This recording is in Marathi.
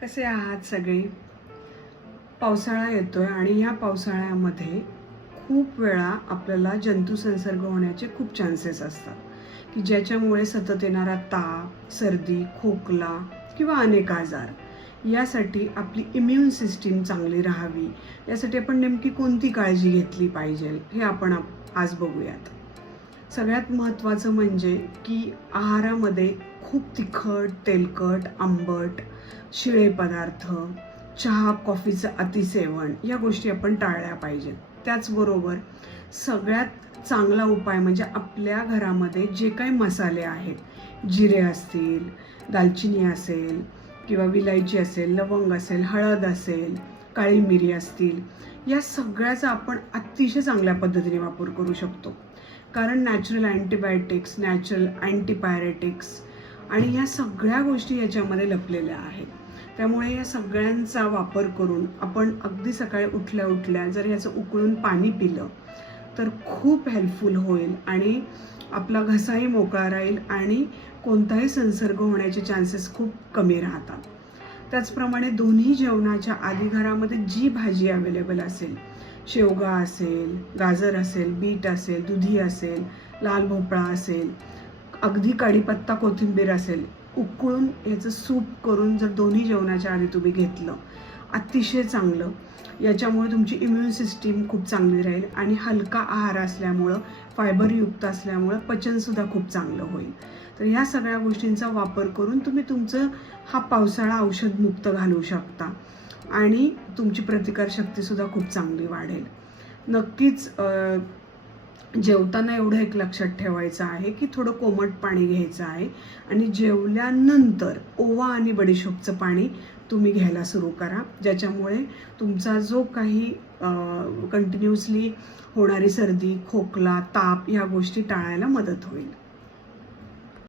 कसे आहात सगळे? पावसाळा येतोय आणि या पावसाळ्यामध्ये खूप वेळा आपल्याला जंतू संसर्ग होण्याचे खूप चान्सेस असतात की ज्याच्यामुळे सतत येणारा ताप, सर्दी, खोकला किंवा अनेक आजार. यासाठी आपली इम्युन सिस्टीम चांगली राहावी यासाठी आपण नेमकी कोणती काळजी घेतली पाहिजे हे आपण आज बघूयात. सगळ्यात महत्त्वाचं म्हणजे की आहारामध्ये खूप तिखट, तेलकट, आंबट, शिळे पदार्थ, चहा, कॉफीचं अतिसेवन या गोष्टी आपण टाळल्या पाहिजेत. त्याचबरोबर सगळ्यात चांगला उपाय म्हणजे आपल्या घरामध्ये जे काही मसाले आहेत, जिरे असतील, दालचिनी असेल किंवा विलायची असेल, लवंग असेल, हळद असेल, काळी मिरी असतील, या सगळ्याचा आपण अतिशय चांगल्या पद्धतीने वापर करू शकतो. कारण नॅचरल अँटीबायोटिक्स, नॅचरल अँटीपायरेटिक्स आणि ह्या सगळ्या गोष्टी याच्यामध्ये लपलेल्या आहेत. त्यामुळे या सगळ्यांचा वापर करून आपण अगदी सकाळी उठल्या उठल्या जर याचं उकळून पाणी पिलं तर खूप हेल्पफुल होईल आणि आपला घसाही मोकळा राहील आणि कोणताही संसर्ग होण्याचे चान्सेस खूप कमी राहतात. त्याचप्रमाणे दोन्ही जेवणाच्या आधी घरामध्ये जी भाजी अवेलेबल असेल, शेवगा असेल, गाजर असेल, बीट असेल, दुधी असेल, लाल भोपळा असेल, अगदी कढीपत्ता, कोथिंबीर असेल, उकळून याचं सूप करून जर दोन्ही जेवणाच्या आधी तुम्ही घेतलं, अतिशय चांगलं. याच्यामुळे तुमची इम्युन सिस्टीम खूप चांगली राहील आणि हलका आहार असल्यामुळं, फायबरयुक्त असल्यामुळं पचनसुद्धा खूप चांगलं होईल. तर ह्या सगळ्या गोष्टींचा वापर करून तुम्ही तुमचं हा पावसाळा औषधमुक्त घालवू शकता आणि तुमची प्रतिकारशक्तीसुद्धा खूप चांगली वाढेल. नक्कीच जेवताना एवढं एक लक्षात ठेवायचं आहे की थोडं कोमट पाणी घ्यायचं आहे आणि जेवल्यानंतर ओवा आणि बडीशोपचं पाणी तुम्ही घ्यायला सुरू करा, ज्याच्यामुळे तुमचा जो काही कंटिन्युअसली होणारी सर्दी, खोकला, ताप ह्या गोष्टी टाळायला मदत होईल.